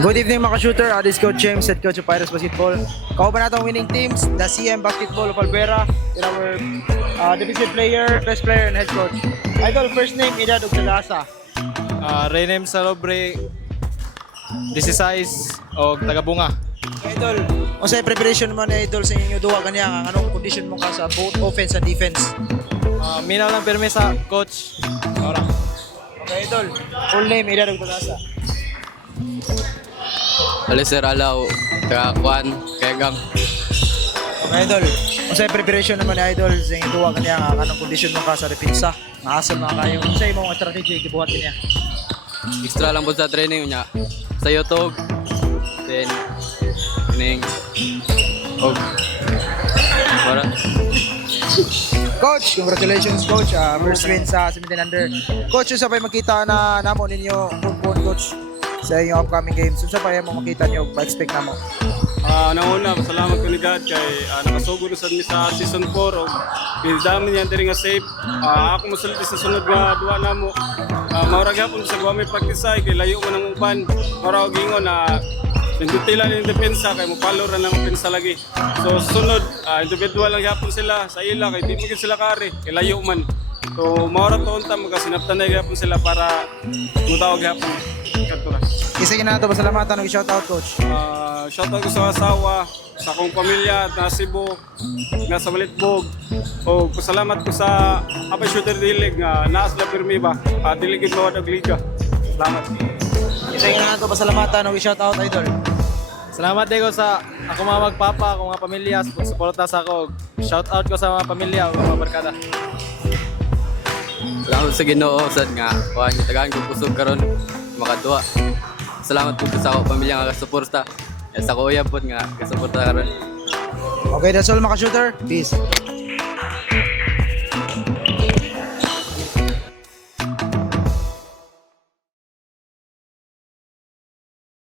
Good evening mga shooter, this is Coach James, head coach of Pirates Basketball. Kauban natin winning teams, the CM Basketball of Alvera, and our defensive player, best player, and head coach. Idol, first name, edad ug kalasa. Renem Salobre, 16 o Tagabunga. Idol, unsay preparation mo na idol sa inyo duha kaniya, anong condition mo ka sa both offense and defense? Mina lang pirme sa coach. Ora. Okay idol, full name, edad ug kalasa. Alister Alaw, taga Kwan, Kegang. Okay idol, unsay preparation naman ni idol sa inyo duha kaniya, anong condition mo ka sa depensa? Naasal mga kayo, unsay imong strategy gibuhat niya? Extra lang po sa training niya. Sa YouTube. Then, kining. Og. Para. Coach, congratulations coach. First win sa 17 under. Coach, sa pa'y makita na namo ninyo kung coach sa inyong upcoming games. Sa pa'y mo makita nyo, pa-expect namo. Nauna, salamat ko ni God kay nakasugod na sad mi sa season 4 og dami niyan diri nga safe. Ako mosulti sa sunod nga duwa namo. Maura gyapon sa guwa may practice kay layo man ang uban. Maura og ingon na nagdutila ni depensa kay mo follow ra ng depensa lagi. So sunod individual lang gyapon sila sa ila kay di mo gid sila kare kay layo man. So maura to unta magasinaptan na gyapon sila para mutawag gyapon. Isa na ito, pasalamatan ng shoutout coach. Shoutout ko sa asawa, sa akong pamilya at na Cebu, nga sa Malitbog. O pasalamat ko sa Apay Shooter Dilig nga naas na pirmi ba, diligid mawad og liga. Salamat. Isa na ito, pasalamatan ng shoutout idol. Salamat din ko sa ako mga magpapa, ako mga pamilya, suporta sa ako. Shout out ko sa mga pamilya, mga barkada. Salamat sa Ginoo sad nga kuan tagaan ko kusog karon makadua. Salamat po sa ako pamilya nga kasuporta. Sa kuya po nga kasuporta karon. Okay, that's all mga shooter. Peace.